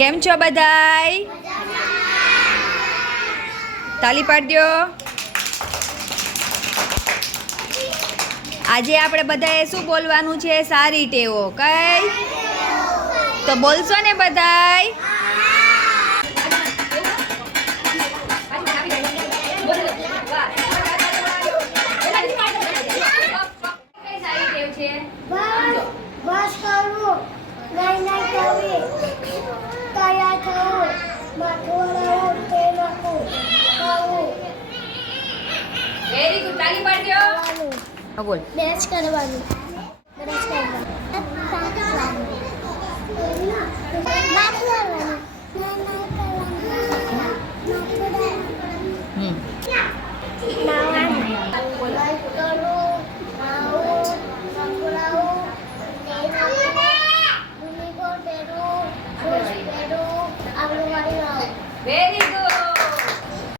કેમ છો બધાય? તાલી પાડજો. આજે આપણે બધાએ શું બોલવાનું છે? સારી ટેવો. કઈ? તો બોલશો ને બધાય? બસ કરવું વેરી ગુડ તાલી પાડજો બોલ બ્રશ કરવાનું બ્રશ કરવાનું માથું વળવાનું નહીં નહીં કરવાનું માથું વળવાનું હમ નાવાનું બ્રશ કરવું નાવું માથું લાવવું તેલ નાખવું યુનિફોર્મ પહેરવું શૂઝ પહેરવું આંગણવાડી લાવવું વેરી ગુડ